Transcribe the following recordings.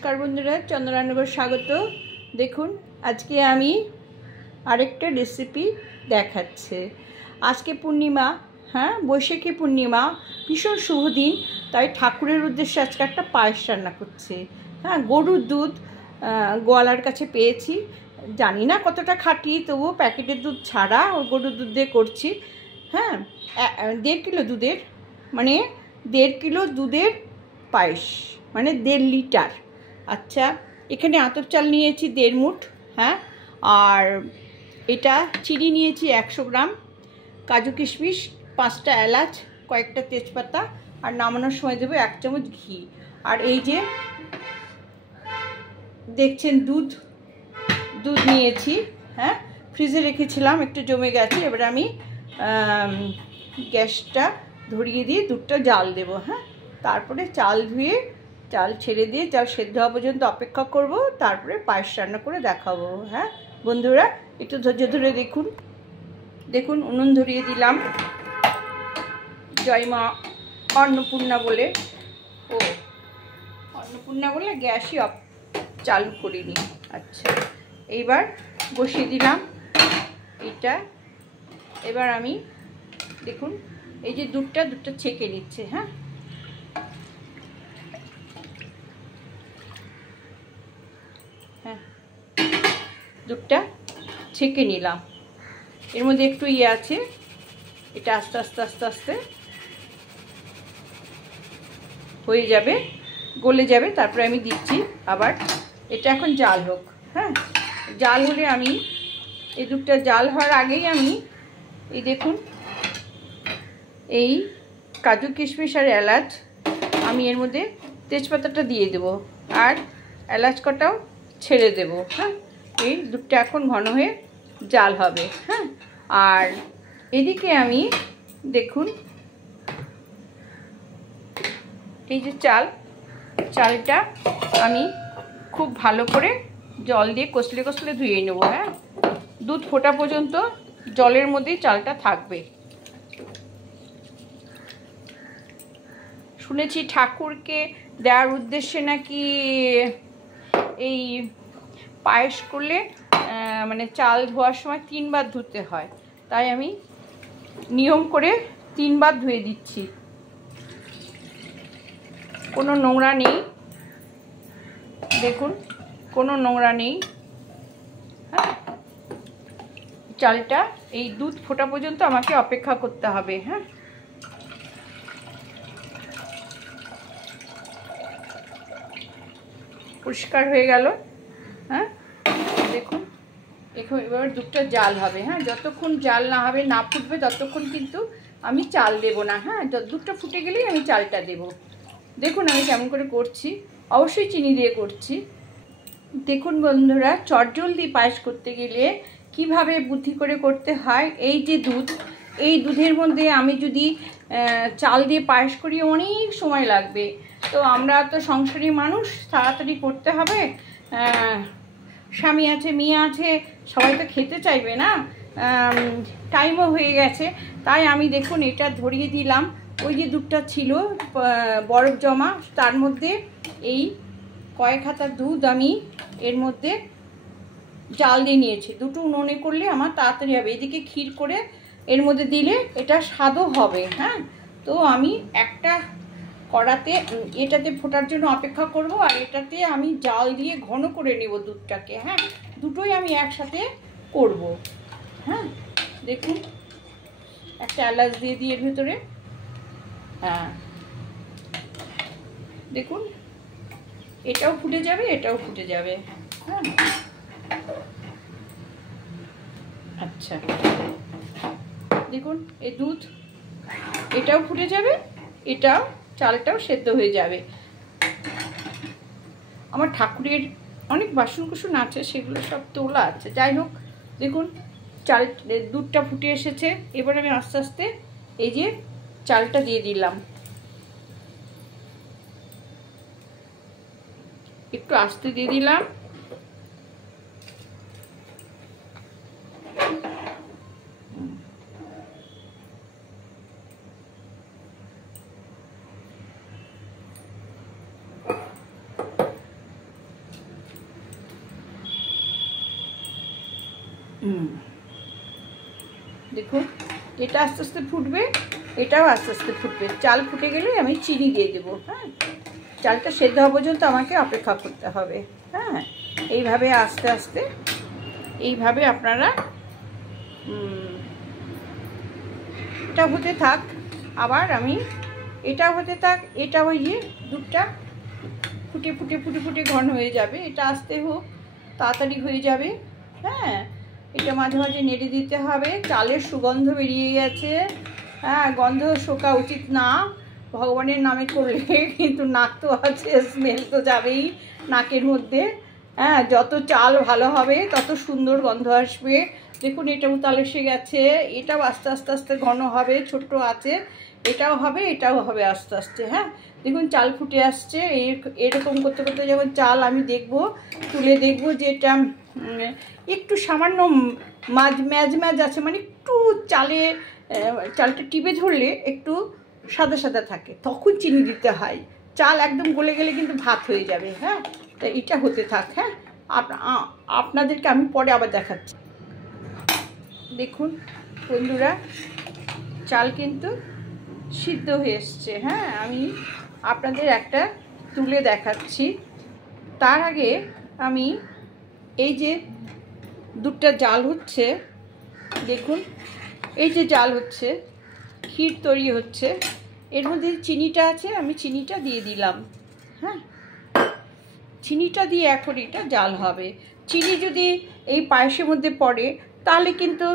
नमस्कार बंधुरा चंद्र रान्नाघर स्वागत। देखुन आज के आमी आरेकटा रेसिपि देखाচ্ছি। आज के पूर्णिमा, हाँ बैशाखी पूर्णिमा, भीषण शुभ दिन, ताई ठाकुरेर उद्देश्ये आज के एक पायस रान्ना करছি। हाँ गरुर दूध गोयालार काছে পেয়েছি, জানি না কতটা খাঁটি, তবুও প্যাকেটের দুধ ছাড়া ও গরুর দুধ দিয়ে করছি। হ্যাঁ 1.5 কিলো দুধের মানে 1.5 কিলো দুধের পায়েস মানে 1.5 লিটার। আচ্ছা এখানে আতপ চাল নিয়েছি 1.5 মুঠ। হ্যাঁ আর এটা চিনি নিয়েছি 100 গ্রাম, কাজু কিশমিশ 5টা এলাচ, কয়েকটা তেজপাতা, আর নামানোর সময় দেবো 1 চামচ ঘি। আর এই যে দেখছেন দুধ নিয়েছি, হ্যাঁ ফ্রিজে রেখেছিলাম, একটু জমে গেছে। এবার আমি গ্যাসটা ধরিয়ে দিয়ে দুধটা জাল দেবো। হ্যাঁ তারপরে চাল ধুয়ে চাল ছেড়ে দিয়ে চাল সেদ্ধ হওয়া পর্যন্ত অপেক্ষা করব, তারপরে পায়েস রান্না করে দেখাবো। হ্যাঁ বন্ধুরা একটু ধৈর্য ধরে দেখুন। দেখুন উনুন ধরিয়ে দিলাম, জয় মা অন্নপূর্ণা বলে, ও অন্নপূর্ণা বলে গ্যাসই চালু করিনি। আচ্ছা এইবার বসিয়ে দিলাম এটা। এবার আমি দেখুন এই যে দুধটা ছেঁকে নিচ্ছে। হ্যাঁ দুধটা ছেঁকে নিলাম, এর মধ্যে একটু ইয়ে আছে, এটা আস্তে আস্তে আস্তে আস্তে হয়ে যাবে, গলে যাবে, তারপরে আমি দিচ্ছি আবার। এটা এখন জাল হোক। হ্যাঁ জাল হলে আমি এই দুধটা জাল হওয়ার আগেই আমি এই দেখুন এই কাজু কিশমিশ আর এলাচ আমি এর মধ্যে তেজপাতাটা দিয়ে দেব, আর এলাচ কটাও ছেড়ে দেব। হ্যাঁ এই দুধটা এখন ঘন হয়ে জাল হবে। হ্যাঁ আর এদিকে আমি দেখুন এই যে চালটা আমি খুব ভালো করে জল দিয়ে কষলে কষলে ধুয়ে নেব। হ্যাঁ দুধ ফোটা পর্যন্ত জলের মধ্যেই চালটা থাকবে। শুনেছি ঠাকুরকে দেওয়ার উদ্দেশ্যে নাকি এই পায়েস করলে মানে চাল ধোয়ার সময় 3 বার ধুতে হয়, তাই আমি নিয়ম করে 3 বার ধুয়ে দিচ্ছি। কোনো নোংরা নেই, দেখুন কোনো নোংরা নেই। হ্যাঁ চালটা এই দুধ ফোটা পর্যন্ত আমাকে অপেক্ষা করতে হবে। হ্যাঁ পরিষ্কার হয়ে গেল। হ্যাঁ দেখুন এবার দুধটা জাল হবে। হ্যাঁ যতক্ষণ জাল না হবে, না ফুটবে, ততক্ষণ কিন্তু আমি চাল দেব না। হ্যাঁ দুধটা ফুটে গেলেই আমি চালটা দেব। দেখুন আমি কেমন করে করছি, অবশ্যই চিনি দিয়ে করছি। দেখুন বন্ধুরা চটজলদি পায়েস করতে গেলে কিভাবে বুদ্ধি করে করতে হয়। এই যে দুধ, এই দুধের মধ্যে আমি যদি চাল দিয়ে পায়েস করি অনেক সময় লাগবে। তো আমরা তো সংসারী মানুষ, তাড়াতাড়ি করতে হবে, স্বামী আছে মেয়ে আছে, সবাই তো খেতে চাইবে না, টাইমও হয়ে গেছে। তাই আমি দেখুন এটা ধরিয়ে দিলাম, ওই যে দুধটা ছিল বরফ জমা, তার মধ্যে এই কয়েক হাতা দুধ আমি এর মধ্যে জাল দিয়ে নিয়েছি। দুটো উনুনে করলে আমার তাড়াতাড়ি হবে, এদিকে ক্ষীর করে এর মধ্যে দিলে এটা স্বাদও হবে। হ্যাঁ তো আমি একটা কড়াতে এটাতে ফোটার জন্য অপেক্ষা করব, আর এটাতে আমি জাল দিয়ে ঘন করে নেব দুধটাকে। হ্যাঁ দুটোই আমি একসাথে করব। হ্যাঁ দেখুন একটা এলাচ দিয়ে দিই এর ভেতরে। হ্যাঁ দেখুন এটাও ফুটে যাবে, এটাও ফুটে যাবে। হ্যাঁ আচ্ছা দেখুন এই দুধ এটাও ফুটে যাবে, এটাও চালটাও সেদ্ধ হয়ে যাবে। আমার ঠাকুরের অনেক বাসন কুসন আছে, সেগুলো সব তোলা আছে। যাই হোক দেখুন দুধটা ফুটে এসেছে। এবার আমি আস্তে আস্তে এই যে চালটা দিয়ে দিলাম, একটু আস্তে দিয়ে দিলাম। দেখুন এটা আস্তে আস্তে ফুটবে, এটাও আস্তে আস্তে ফুটবে। চাল ফুটে গেলে আমি চিনি দিয়ে দেবো। হ্যাঁ, চালটা সেদ্ধ হওয়া পর্যন্ত আমাকে অপেক্ষা করতে হবে। হ্যাঁ, এইভাবে আস্তে আস্তে এইভাবে আপনারা এটা হতে থাক। আবার আমি এটা হতে থাক, এটা ওই যে দুধটা ফুটে ফুটে ফুটে ফুটে ঘন হয়ে যাবে। এটা আস্তে হোক, তাড়াতাড়ি হয়ে যাবে। হ্যাঁ, এটা মাঝে মাঝে নেড়ে দিতে হবে। চালের সুগন্ধ বেরিয়ে গেছে। হ্যাঁ, গন্ধ শোকা উচিত না ভগবানের নামে করলে, কিন্তু নাক তো আছে, স্মেল তো যাবেই নাকের মধ্যে। হ্যাঁ, যত চাল ভালো হবে তত সুন্দর গন্ধ আসবে। দেখুন এটা উতাল এসে গেছে, এটাও আস্তে আস্তে আস্তে ঘন হবে, ছোট্ট আছে, এটাও হবে, এটাও হবে আস্তে আস্তে। হ্যাঁ, দেখুন চাল ফুটে আসছে। এরকম করতে করতে যখন চাল আমি দেখব, তুলে দেখব যে এটা একটু সামান্য ম্যাজ ম্যাজ আছে, মানে একটু চালটা টিপে ধরলে একটু সাদা সাদা থাকে, তখন চিনি দিতে হয়। চাল একদম গলে গেলে কিন্তু ভাত হয়ে যাবে। হ্যাঁ, তা এটা হতে থাক। হ্যাঁ, আপনাদেরকে আমি পরে আবার দেখাচ্ছি। দেখুন বন্ধুরা, চাল কিন্তু সিদ্ধ হয়ে এসছে। হ্যাঁ, আমি আপনাদের একটা তুলে দেখাচ্ছি। তার আগে আমি এই যে দুধটা জাল হচ্ছে, দেখুন এই যে জাল হচ্ছে, ক্ষীর তৈরি হচ্ছে, এর মধ্যে চিনিটা আছে, আমি চিনিটা দিয়ে দিলাম। হ্যাঁ, চিনিটা দিয়ে এখন এটা জাল হবে। চিনি যদি এই পায়েসের মধ্যে পড়ে তাহলে কিন্তু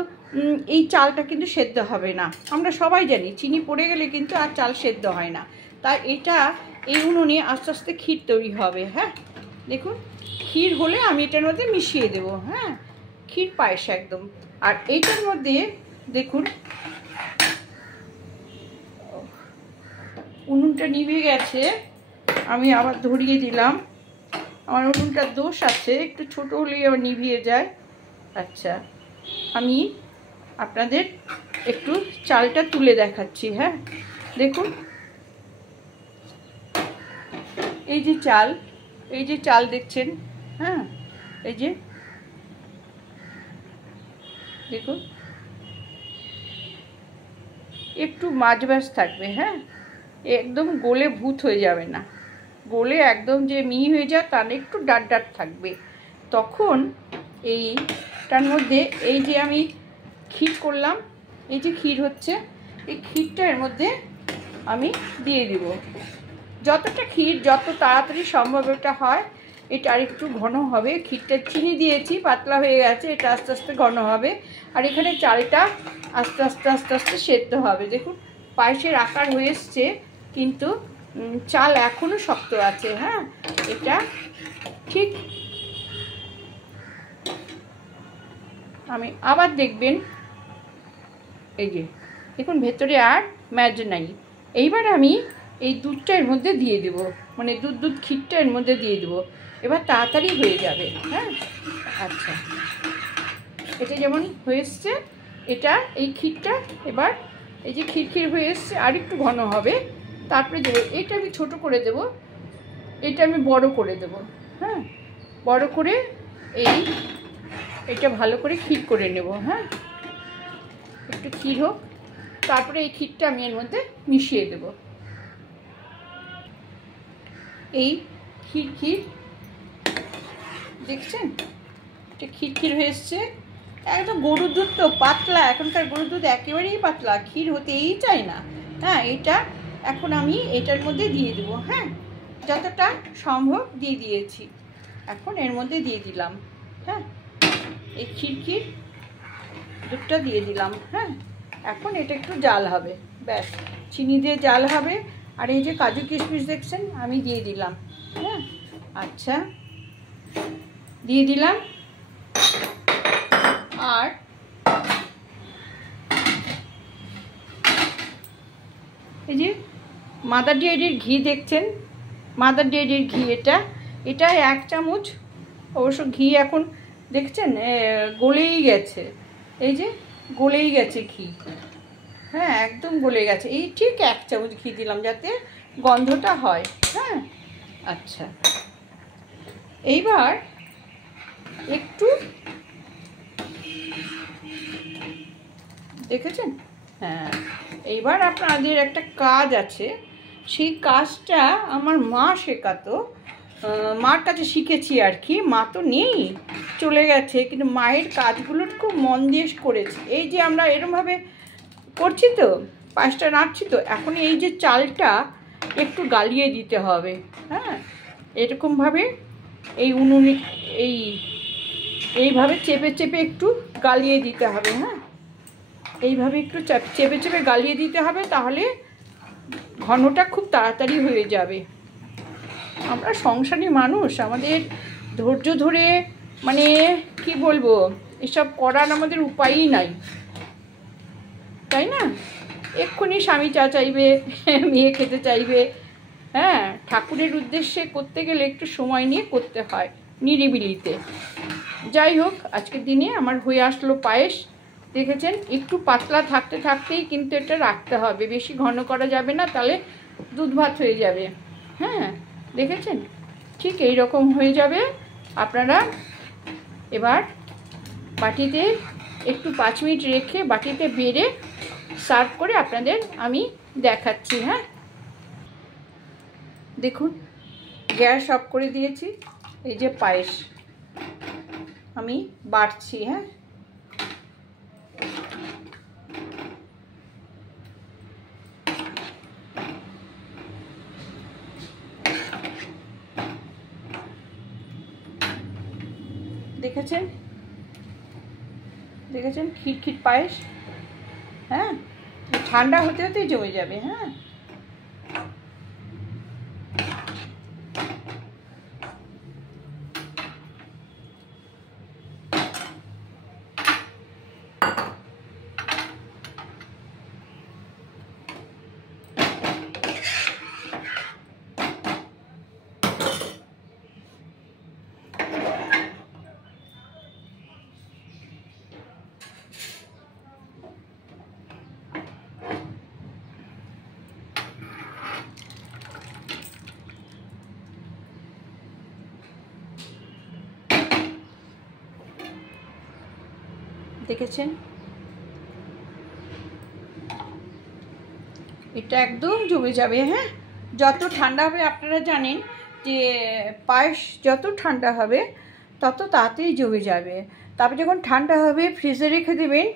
এই চালটা কিন্তু সেদ্ধ হবে না। আমরা সবাই জানি চিনি পড়ে গেলে কিন্তু আর চাল সেদ্ধ হয় না। তাই এটা এই উনুনে আস্তে আস্তে ক্ষীর তৈরি হবে। হ্যাঁ, দেখুন ক্ষীর হলে আমি এটার মধ্যে মিশিয়ে দেবো। হ্যাঁ, ক্ষীর পায়েস একদম। আর এইটার মধ্যে দেখুন উনুনটা নিভে গেছে, আমি আবার ধরিয়ে দিলাম। আমার উনুনটার দোষ আছে, একটু ছোট হলেই আবার নিভিয়ে যায়। আচ্ছা, আমি আপনাদের একটু চালটা তুলে দেখাচ্ছি। হ্যাঁ, দেখুন এই যে চাল দেখছেন। হ্যাঁ, এই যে দেখুন একটু মাঝবাস থাকবে। হ্যাঁ, একদম গলে ভূত হয়ে যাবে না, গলে একদম যে মিহি হয়ে যায় তার একটু ডাট ডাট থাকবে। তখন এইটার মধ্যে এই যে আমি ক্ষীর করলাম, এই যে ক্ষীর হচ্ছে, এই ক্ষীরটা এর মধ্যে আমি দিয়ে দিব। যতটা ক্ষীর যত তাড়াতাড়ি সম্ভব এটা হয়, এটা আর একটু ঘন হবে। ক্ষীরটা চিনি দিয়েছি, পাতলা হয়ে গেছে, এটা আস্তে আস্তে ঘন হবে। আর এখানে চালটা আস্তে আস্তে আস্তে আস্তে সেদ্ধ হবে। দেখুন পায়েসের আকার হয়ে এসছে, কিন্তু চাল এখনও শক্ত আছে। হ্যাঁ, এটা ঠিক আমি আবার দেখবেন, এই যে দেখুন ভেতরে আর ম্যাজ নাই। এইবার আমি এই দুধটা এর মধ্যে দিয়ে দেবো, মানে দুধ ক্ষীরটা এর মধ্যে দিয়ে দেবো। এবার তাড়াতাড়ি হয়ে যাবে। হ্যাঁ, আচ্ছা, এটা যেমন হয়ে এসছে, এটা এই ক্ষীরটা এবার এই যে ক্ষীর হয়ে এসছে, আর একটু ঘন হবে, তারপরে দেবো। এটা আমি ছোট করে দেব, এটা আমি বড় করে দেব। হ্যাঁ, বড় করে এটা ভালো করে ক্ষীর করে নেব। হ্যাঁ, একটু ক্ষীর হোক, তারপরে এই ক্ষীরটা আমি এর মধ্যে মিশিয়ে দেব। এই ক্ষীর দেখছেন, এটা ক্ষীর হয়ে এসছে। একদম গরুর দুধ তো পাতলা, এখনকার গরুর দুধ একেবারেই পাতলা, ক্ষীর হতেই চায় না। হ্যাঁ, এটা এখন আমি এটার মধ্যে দিয়ে দেবো। হ্যাঁ, যতটা সম্ভব দিয়ে দিয়েছি, এখন এর মধ্যে দিয়ে দিলাম। হ্যাঁ, এই ক্ষীর দুধটা দিয়ে দিলাম। হ্যাঁ, এখন এটা একটু জাল হবে, ব্যাস চিনি দিয়ে জাল হবে। আর এই যে কাজু কিশমিশ দেখছেন আমি দিয়ে দিলাম। হ্যাঁ, আচ্ছা দিয়ে দিলাম। আর এই যে মাদার ডেয়ারির ঘি দেখছেন, মাদার ডেয়ারির ঘি, এটা 1 চামচ। অবশ্য ঘি এখন দেখছেন গলেই গেছে, এই যে গলেই গেছে ঘি। হ্যাঁ, একদম গলে গেছে। এই ঠিক 1 চামচ ঘি দিলাম যাতে গন্ধটা হয়। হ্যাঁ, আচ্ছা এইবার একটু দেখেছেন? হ্যাঁ, এইবার আপনাদের একটা কাজ আছে, সেই কাজটা আমার মা শেখাতো, মার কাছে শিখেছি আর কি। মা তো নেই, চলে গেছে, কিন্তু মায়ের কাজগুলো খুব মন দিয়ে করেছি। এই যে আমরা এরমভাবে করছি তো, পায়েসটা নাড়ছি তো, এখন এই যে চালটা একটু গালিয়ে দিতে হবে। হ্যাঁ, এরকমভাবে এই উনুনে এইভাবে চেপে চেপে একটু গালিয়ে দিতে হবে। হ্যাঁ, এইভাবে একটু চেপে চেপে গালিয়ে দিতে হবে, তাহলে ঘনটা খুব তাড়াতাড়ি হয়ে যাবে। আমরা সংসারী মানুষ, আমাদের ধৈর্য ধরে মানে কি বলবো, এসব করার আমাদের উপায়ই নাই, তাই না? এক্ষুনি স্বামী চা চাইবে, মেয়ে খেতে চাইবে। হ্যাঁ, ঠাকুরের উদ্দেশ্যে করতে গেলে একটু সময় নিয়ে করতে হয়, নিরিবিলিতে। যাই হোক, আজকের দিনে আমার হয়ে আসলো পায়েস। দেখেছেন, একটু পাতলা থাকতে থাকতেই কিন্তু এটা রাখতে হবে, বেশি ঘন করা যাবে না, তাহলে দুধ ভাত হয়ে যাবে। হ্যাঁ, দেখেছেন, ঠিক এই রকম হয়ে যাবে। আপনারা এবার বাটিতে একটু 5 মিনিট রেখে বাটিতে বেড়ে সার্ভ করে আপনাদের আমি দেখাচ্ছি। হ্যাঁ, দেখুন, গ্যাস অফ করে দিয়েছি। এই যে পায়েস আমি বাড়ছি। হ্যাঁ, দেখেছেন, দেখেছেন, খিটখিট পায়েস। হ্যাঁ, ঠান্ডা হতে হতেই জমে যাবে। হ্যাঁ, দেখেছেন, এটা একদম জমে যাবে। হ্যাঁ, যত ঠান্ডা হবে, আপনারা জানেন যে পায়েস যত ঠান্ডা হবে তত তাড়াতাড়ি জমে যাবে। তারপর যখন ঠান্ডা হবে ফ্রিজে রেখে দেবেন,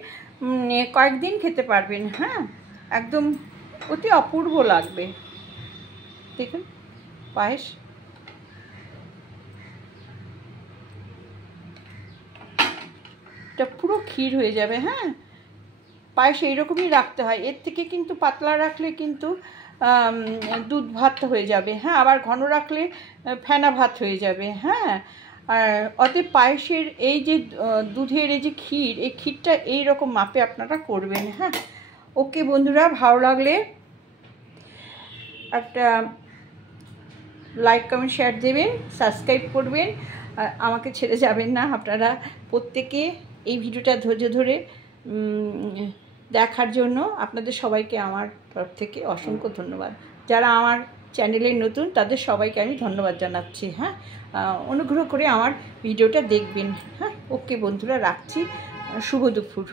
কয়েকদিন খেতে পারবেন। হ্যাঁ, একদম অতি অপূর্ব লাগবে। দেখুন পায়েস, এটা পুরো ক্ষীর হয়ে যাবে। হ্যাঁ, পায়েস এইরকমই রাখতে হয়, এর থেকে কিন্তু পাতলা রাখলে কিন্তু দুধ ভাত হয়ে যাবে। হ্যাঁ, আবার ঘন রাখলে ফেনা ভাত হয়ে যাবে। হ্যাঁ, আর অতএব পায়েসের এই যে দুধের এই যে ক্ষীর, এই ক্ষীরটা এইরকম মাপে আপনারা করবেন। হ্যাঁ, ওকে বন্ধুরা, ভালো লাগলে একটা লাইক কমেন্ট শেয়ার দেবেন, সাবস্ক্রাইব করবেন, আর আমাকে ছেড়ে যাবেন না। আপনারা প্রত্যেকে এই ভিডিওটা ধৈর্য ধরে দেখার জন্য আপনাদের সবাইকে আমার তরফ থেকে অসংখ্য ধন্যবাদ। যারা আমার চ্যানেলে নতুন তাদের সবাইকে আমি ধন্যবাদ জানাচ্ছি। হ্যাঁ, অনুগ্রহ করে আমার ভিডিওটা দেখবেন। হ্যাঁ, ওকে বন্ধুরা, রাখছি। শুভ দুপুর।